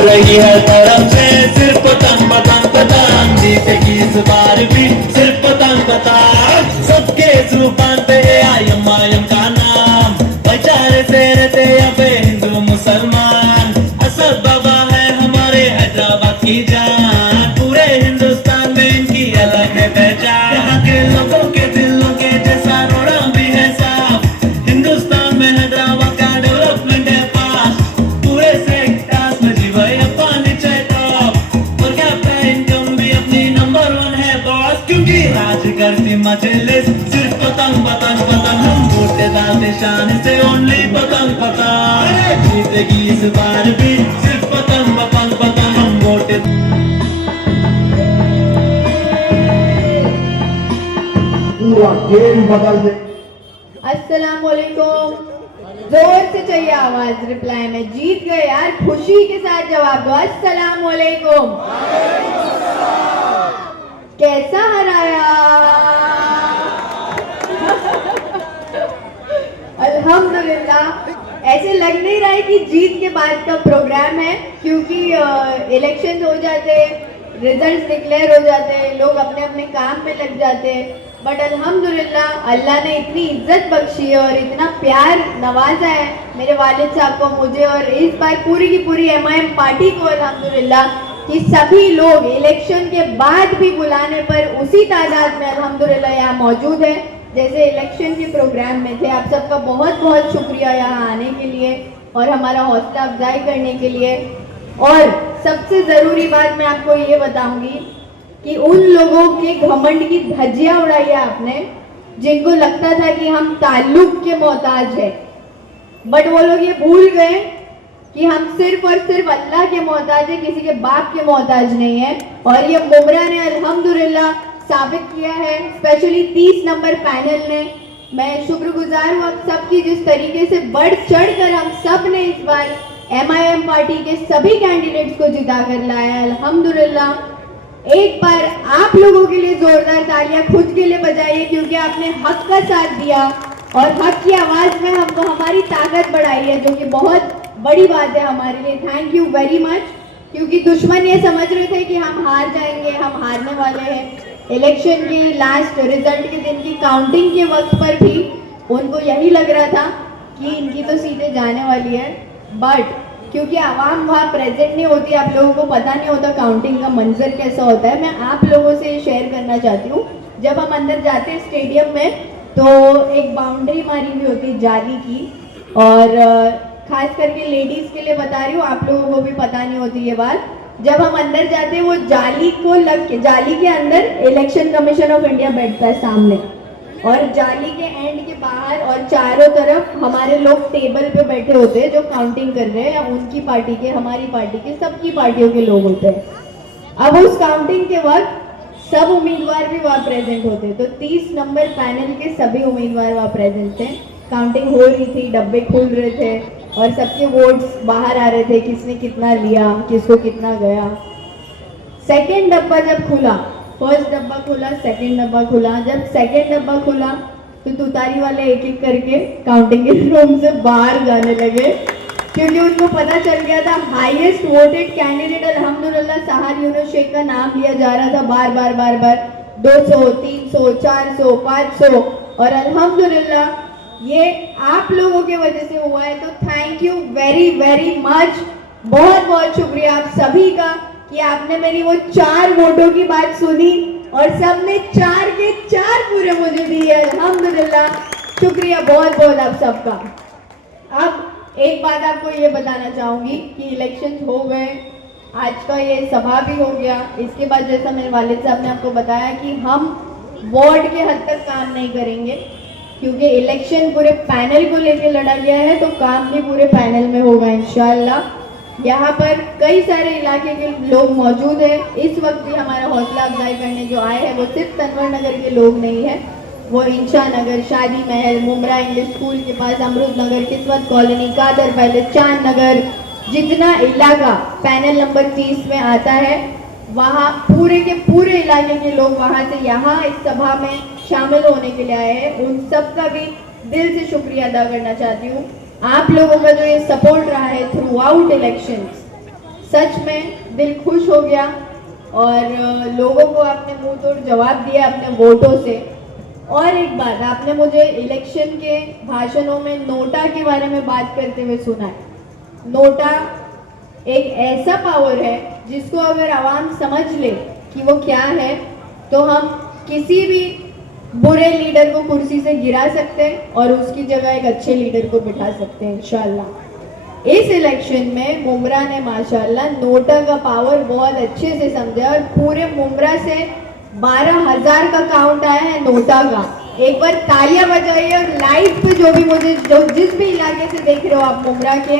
रही है तरफ से सिर्फ पतंग पतंग पतंग, जीतेगी इस बार भी सिर्फ पतंग पतंग। सबके जुबान पे आयम आयम का नाम, भाईचारे से रहते यहाँ पे हिंदू मुसलमान। असद बाबा है हमारे हैदराबाद की जान, पूरे हिंदुस्तान में इनकी अलग है पहचान। यहाँ के लोगों के दिलों के जैसा रोड़ा भी है साफ, हिंदुस्तान में हैदराबाद का डेवलपमेंट है फास्ट। पूरे सेक्टर्स में जी भाई अपा नीचे टॉप, और कैपिटल इनकम भी अपनी नंबर 1 है बॉस। क्योंकि राज करती मजलिस सिर्फ पतंग पतंग पतंग, हम वोट डालते शान से ओनली पतंग पतंग। जीतेगी इस बार भी सिर्फ पतंग पतंग पतंग, हम वोट पूरा गेम बदल दे। अस्सलाम वालेकुम। जोर से चाहिए आवाज रिप्लाई में। जीत गए यार, खुशी के साथ जवाब दो। अस्सलाम वालेकुम। कैसा हराया? अल्हम्दुलिल्लाह। ऐसे लग नहीं रहा है कि जीत के बाद का प्रोग्राम है, क्योंकि इलेक्शन हो जाते, रिजल्ट्स डिक्लेयर हो जाते, लोग अपने अपने काम में लग जाते। बट अल्हम्दुलिल्लाह अल्लाह ने इतनी इज्जत बख्शी है और इतना प्यार नवाजा है मेरे वालिद साहब को, मुझे, और इस बार पूरी की पूरी एमआईएम पार्टी को अल्हम्दुलिल्लाह कि सभी लोग इलेक्शन के बाद भी बुलाने पर उसी तादाद में अल्हम्दुलिल्लाह यहाँ मौजूद है जैसे इलेक्शन के प्रोग्राम में थे। आप सबका बहुत बहुत शुक्रिया यहाँ आने के लिए और हमारा हौसला अफजाई करने के लिए। और सबसे ज़रूरी बात मैं आपको ये बताऊंगी कि उन लोगों के घमंड की धज्जियां उड़ाई है आपने, जिनको लगता था कि हम ताल्लुक के मोहताज हैं, बट वो लोग ये भूल गए कि हम सिर्फ और सिर्फ अल्लाह के मोहताज हैं, किसी के बाप के मोहताज नहीं है। और ये मुमरा ने अल्हम्दुलिल्लाह साबित किया है, स्पेशली 30 नंबर पैनल ने। मैं शुक्रगुजार हूँ आप सबकी, जिस तरीके से बढ़ चढ़ कर हम सब ने इस बार एमआईएम पार्टी के सभी कैंडिडेट्स को जिता कर लाया अल्हम्दुलिल्लाह। एक बार आप लोगों के लिए जोरदार तालियां खुद के लिए बजाइए, क्योंकि आपने हक का साथ दिया और हक की आवाज में हमको हमारी ताकत बढ़ाई है, जो कि बहुत बड़ी बात है हमारे लिए। Thank you very much. क्योंकि दुश्मन ये समझ रहे थे कि हम हार जाएंगे, हम हारने वाले हैं। इलेक्शन के लास्ट रिजल्ट के दिन की काउंटिंग के वक्त पर भी उनको यही लग रहा था कि इनकी तो सीटें जाने वाली है, बट क्योंकि आवाम वहाँ प्रेजेंट नहीं होती, आप लोगों को पता नहीं होता काउंटिंग का मंजर कैसा होता है। मैं आप लोगों से शेयर करना चाहती हूँ, जब हम अंदर जाते हैं स्टेडियम में तो एक बाउंड्री मारी हुई होती है जाली की, और खास करके लेडीज़ के लिए बता रही हूँ, आप लोगों को भी पता नहीं होती ये बात। जब हम अंदर जाते हैं वो जाली को लग के, जाली के अंदर इलेक्शन कमीशन ऑफ इंडिया बैठता है सामने, और जाली के एंड के बाहर और चारों तरफ हमारे लोग टेबल पे बैठे होते हैं जो काउंटिंग कर रहे हैं, या उनकी पार्टी के, हमारी पार्टी के, सबकी पार्टियों के लोग होते हैं। अब उस काउंटिंग के वक्त सब उम्मीदवार भी वहाँ प्रेजेंट होते हैं, तो 30 नंबर पैनल के सभी उम्मीदवार वहाँ प्रेजेंट थे। काउंटिंग हो रही थी, डब्बे खुल रहे थे और सबके वोट्स बाहर आ रहे थे, किसने कितना लिया, किसको कितना गया। सेकेंड डब्बा जब खुला, फर्स्ट डब्बा खुला, सेकंड डब्बा खुला, जब सेकंड डब्बा खुला तो तुतारी वाले एक एक करके काउंटिंग के रूम से बाहर जाने लगे, क्योंकि उनको पता चल गया था हाईएस्ट वोटेड कैंडिडेट अल्हम्दुलिल्लाह सहार यूनुस शेख का नाम लिया जा रहा था बार बार बार बार, 200, 300, 400, 500, और अल्हम्दुलिल्लाह ये आप लोगों के वजह से हुआ है। तो thank you very very much, बहुत बहुत शुक्रिया आप सभी का कि आपने मेरी वो 4 वोटों की बात सुनी और सबने 4 के 4 पूरे मुझे दिए, अल्हम्दुलिल्लाह। शुक्रिया बहुत बहुत आप सबका। अब एक बात आपको ये बताना चाहूँगी कि इलेक्शन हो गए, आज का ये सभा भी हो गया। इसके बाद जैसा मेरे वालिद साहब ने आपको बताया कि हम वार्ड के हद तक काम नहीं करेंगे, क्योंकि इलेक्शन पूरे पैनल को लेकर लड़ा गया है, तो काम भी पूरे पैनल में होगा इंशाअल्लाह। यहाँ पर कई सारे इलाके के लोग मौजूद हैं। इस वक्त भी हमारा हौसला अफजाई करने जो आए हैं वो सिर्फ तनवर नगर के लोग नहीं हैं, वो इंशा नगर, शादी महल, मुमरा इंग्लिश स्कूल के पास अमरूद नगर, किस्मत कॉलोनी, कादर पैलेस, चांद नगर, जितना इलाका पैनल नंबर 30 में आता है, वहाँ पूरे के पूरे इलाके के लोग वहाँ से यहाँ इस सभा में शामिल होने के लिए आए हैं। उन सब का भी दिल से शुक्रिया अदा करना चाहती हूँ। आप लोगों का जो ये सपोर्ट रहा है थ्रू आउट इलेक्शंस, सच में दिल खुश हो गया और लोगों को आपने मुंह तोड़ जवाब दिया अपने वोटों से। और एक बात, आपने मुझे इलेक्शन के भाषणों में नोटा के बारे में बात करते हुए सुना है। नोटा एक ऐसा पावर है जिसको अगर आवाम समझ ले कि वो क्या है, तो हम किसी भी बुरे लीडर को कुर्सी से गिरा सकते हैं और उसकी जगह एक अच्छे लीडर को बिठा सकते हैं इंशाल्लाह। इस इलेक्शन में मुमरा ने माशाल्लाह नोटा का पावर बहुत अच्छे से समझा और पूरे मुमरा से 12,000 का काउंट आया है नोटा का। एक बार तालियां बजाइए और लाइव पे जो भी मुझे जिस भी इलाके से देख रहे हो आप मुमरा के,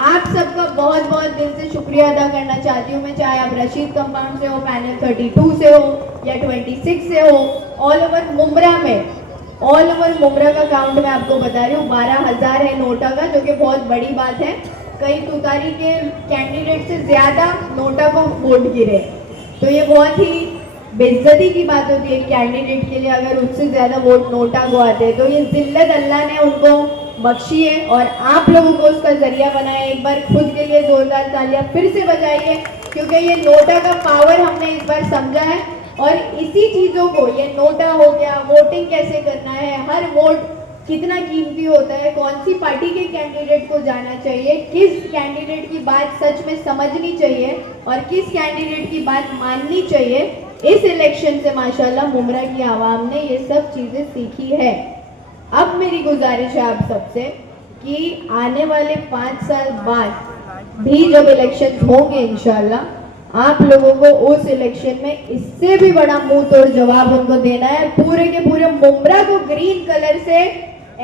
आप सबका बहुत बहुत दिल से शुक्रिया अदा करना चाहती हूँ मैं। चाहे आप रशीद कंपाउंड से हो, पैनल 32 से हो या 26 से हो, ऑल ओवर मुमरा में, ऑल ओवर मुमरा का काउंट मैं आपको बता रही हूँ 12,000 है नोटा का, जो कि बहुत बड़ी बात है। कई तुतारी के कैंडिडेट से ज्यादा नोटा को वोट गिरे, तो ये बहुत ही बेइज्जती की बात होती है कैंडिडेट के लिए अगर उससे ज्यादा वोट नोटा को आते हैं। तो ये जिल्लत अल्लाह ने उनको बख्शी है और आप लोगों को उसका जरिया बनाया। एक बार खुद के लिए जोरदार तालियां फिर से बजाइए, क्योंकि ये नोटा का पावर हमने इस बार समझा है। और इसी चीजों को, ये नोटा हो गया, वोटिंग कैसे करना है, हर वोट कितना कीमती होता है, कौन सी पार्टी के कैंडिडेट को जाना चाहिए, किस कैंडिडेट की बात सच में समझनी चाहिए और किस कैंडिडेट की बात माननी चाहिए, इस इलेक्शन से माशाल्लाह मुमरा की आवाम ने ये सब चीजें सीखी है। अब मेरी गुजारिश है आप सबसे कि आने वाले 5 साल बाद भी जब इलेक्शन होंगे इंशाल्लाह, आप लोगों को उस इलेक्शन में इससे भी बड़ा मुंह तोड़ जवाब उनको देना है। पूरे के पूरे मुमरा को ग्रीन कलर से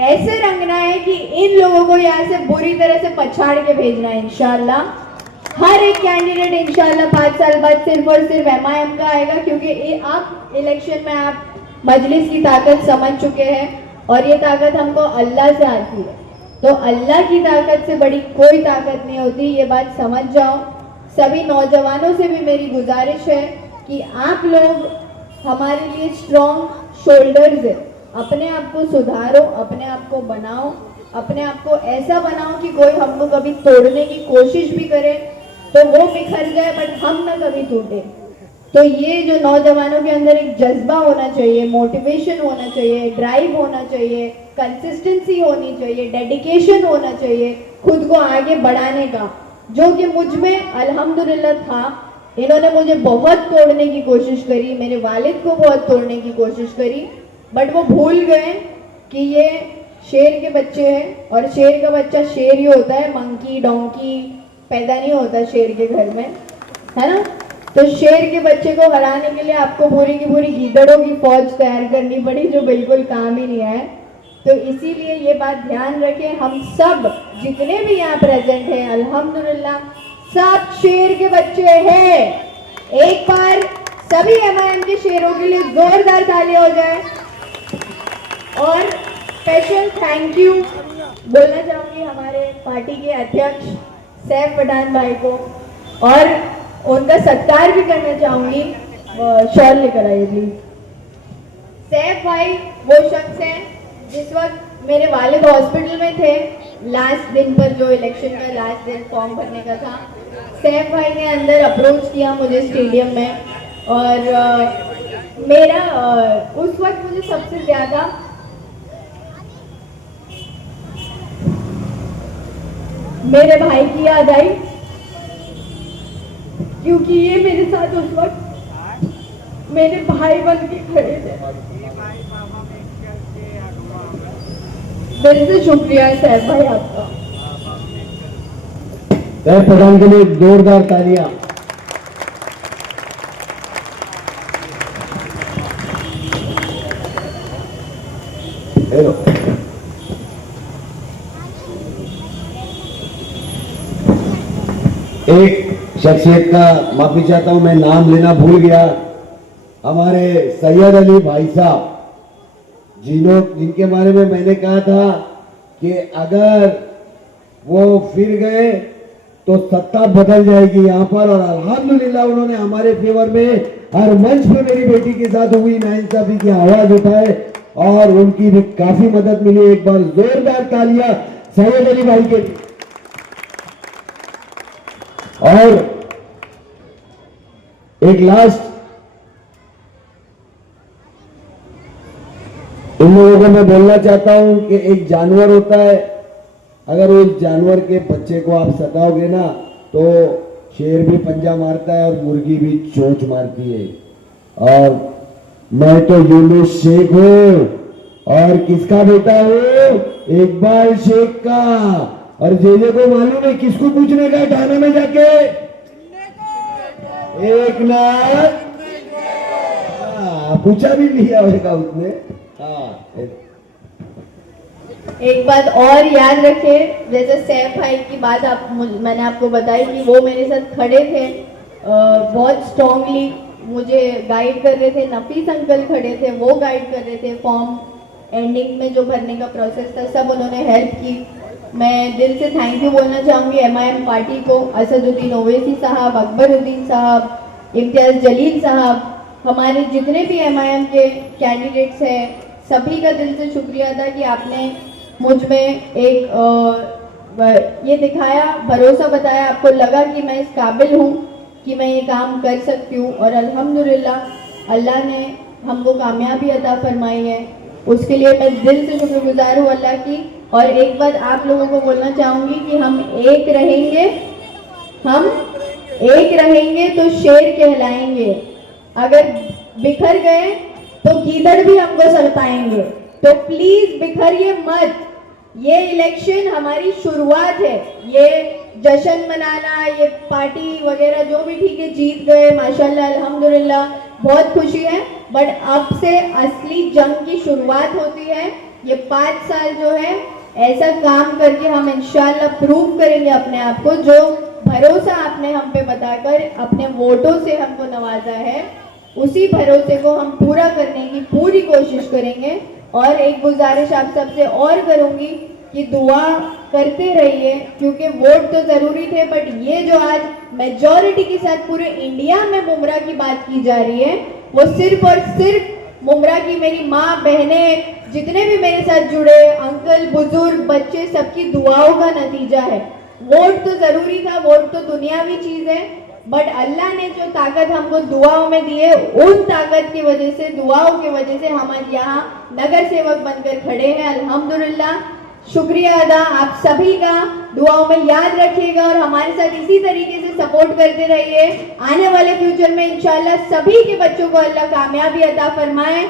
ऐसे रंगना है कि इन लोगों को यहाँ से बुरी तरह से पछाड़ के भेजना है इंशाल्लाह। हर एक कैंडिडेट इंशाल्लाह 5 साल बाद सिर्फ और सिर्फ MIM का आएगा, क्योंकि आप इलेक्शन में आप मजलिस की ताकत समझ चुके हैं और ये ताकत हमको अल्लाह से आती है। तो अल्लाह की ताकत से बड़ी कोई ताकत नहीं होती, ये बात समझ जाओ। सभी नौजवानों से भी मेरी गुजारिश है कि आप लोग हमारे लिए स्ट्रॉन्ग शोल्डर्स है। अपने आप को सुधारो, अपने आप को बनाओ, अपने आप को ऐसा बनाओ कि कोई हमको कभी तोड़ने की कोशिश भी करे तो वो बिखर जाए बट हम ना कभी टूटे। तो ये जो नौजवानों के अंदर एक जज्बा होना चाहिए, मोटिवेशन होना चाहिए, ड्राइव होना चाहिए, कंसिस्टेंसी होनी चाहिए, डेडिकेशन होना चाहिए खुद को आगे बढ़ाने का, जो कि मुझ में अल्हम्दुलिल्लाह था। इन्होंने मुझे बहुत तोड़ने की कोशिश करी, मेरे वालिद को बहुत तोड़ने की कोशिश करी, बट वो भूल गए कि ये शेर के बच्चे हैं और शेर का बच्चा शेर ही होता है, मंकी डोंकी पैदा नहीं होता शेर के घर में, है ना। तो शेर के बच्चे को हराने के लिए आपको पूरी की पूरी गीदड़ों की फौज तैयार करनी पड़ी, जो बिल्कुल काम ही नहीं आए। तो इसीलिए ये बात ध्यान रखें, हम सब जितने भी यहाँ प्रेजेंट हैं अल्हम्दुलिल्लाह सब शेर के बच्चे हैं। एक बार सभी MIM के शेरों के लिए जोरदार तालियां हो जाए। और स्पेशल थैंक यू बोलना चाहूंगी हमारे पार्टी के अध्यक्ष सैफ पठान भाई को, और उनका सत्कार भी करना चाहूंगी। शॉल लेकर आइए प्लीज। सैफ भाई वो शख्स हैं जिस वक्त मेरे वालिद हॉस्पिटल में थे, लास्ट दिन पर जो इलेक्शन का लास्ट दिन फॉर्म भरने का था, सैफ भाई ने अंदर अप्रोच किया मुझे स्टेडियम में। और मेरा उस वक्त मुझे सबसे ज्यादा मेरे भाई की याद आई, क्योंकि ये मेरे साथ उस वक्त मेरे भाई बन के खड़े थे। दिल से शुक्रिया सैफ भाई आपका। सैफ पठान के लिए जोरदार तालियां। हेलो, एक शख्सियत का माफी चाहता हूं, मैं नाम लेना भूल गया। हमारे सैयद अली भाई साहब, जिनके बारे में मैंने कहा था कि अगर वो फिर गए तो सत्ता बदल जाएगी यहाँ पर, और अल्हम्दुलिल्लाह उन्होंने हमारे फेवर में हर मंच पे मेरी बेटी के साथ हुई नाइंसाफी की आवाज उठाए और उनकी भी काफी मदद मिली। एक बार जोरदार तालियां सैयद अली भाई के लिए। और एक लास्ट इन लोगों को मैं बोलना चाहता हूं कि एक जानवर होता है, अगर उस जानवर के बच्चे को आप सताओगे ना तो शेर भी पंजा मारता है और मुर्गी भी चोंच मारती है। और मैं तो यूनुस शेख हूं और किसका बेटा हूं? इकबाल शेख का। और जेजे को मालूम है किसको पूछने का थाने में जाके? एक नाथ पूछा भी लिया होगा उसने। हाँ, एक बात और याद रखे, जैसे सैफ भाई की बात मैंने आपको बताई कि वो मेरे साथ खड़े थे, बहुत स्ट्रांगली मुझे गाइड कर रहे थे। नफीस अंकल खड़े थे, वो गाइड कर रहे थे। फॉर्म एंडिंग में जो भरने का प्रोसेस था सब उन्होंने हेल्प की। मैं दिल से थैंक यू बोलना चाहूँगी MIM पार्टी को, असदुद्दीन ओवैसी साहब, अकबरुद्दीन साहब, इम्तियाज़ जलील साहब, हमारे जितने भी MIM के कैंडिडेट्स हैं, सभी का दिल से शुक्रिया था कि आपने मुझ में एक ये दिखाया, भरोसा बताया, आपको लगा कि मैं इस काबिल हूँ कि मैं ये काम कर सकती हूँ। और अल्हम्दुलिल्लाह अल्लाह ने हमको कामयाबी अता फरमाई है, उसके लिए मैं दिल से शुक्रगुजार हूँ अल्लाह की। और एक बात आप लोगों को बोलना चाहूँगी कि हम एक रहेंगे तो शेर कहलाएंगे, अगर बिखर गए तो गीदड़ भी हमको सर पाएंगे। तो प्लीज बिखरिए मत, ये इलेक्शन हमारी शुरुआत है। ये जश्न मनाना, ये पार्टी वगैरह जो भी ठीक है, जीत गए माशाल्लाह अल्हम्दुलिल्लाह, बहुत खुशी है, बट अब से असली जंग की शुरुआत होती है। ये 5 साल जो है ऐसा काम करके हम इंशाल्लाह प्रूव करेंगे अपने आप को, जो भरोसा आपने हम पे बताकर अपने वोटों से हमको नवाजा है, उसी भरोसे को हम पूरा करने की पूरी कोशिश करेंगे। और एक गुजारिश आप सबसे और करूंगी कि दुआ करते रहिए, क्योंकि वोट तो जरूरी थे, बट ये जो आज मेजॉरिटी के साथ पूरे इंडिया में मुमरा की बात की जा रही है, वो सिर्फ और सिर्फ मुमरा की मेरी माँ, बहनें, जितने भी मेरे साथ जुड़े, अंकल, बुजुर्ग, बच्चे, सबकी दुआओं का नतीजा है। वोट तो जरूरी था, वोट तो दुनियावी चीज है, बट अल्लाह ने जो ताकत हमको दुआओं में दी है, उन ताकत की वजह से, दुआओं की वजह से हम आज यहाँ नगर सेवक बनकर खड़े हैं। अल्हम्दुलिल्लाह, शुक्रिया अदा आप सभी का, दुआओं में याद रखिएगा और हमारे साथ इसी तरीके से सपोर्ट करते रहिए। आने वाले फ्यूचर में इंशाल्लाह सभी के बच्चों को अल्लाह कामयाबी अता फरमाए।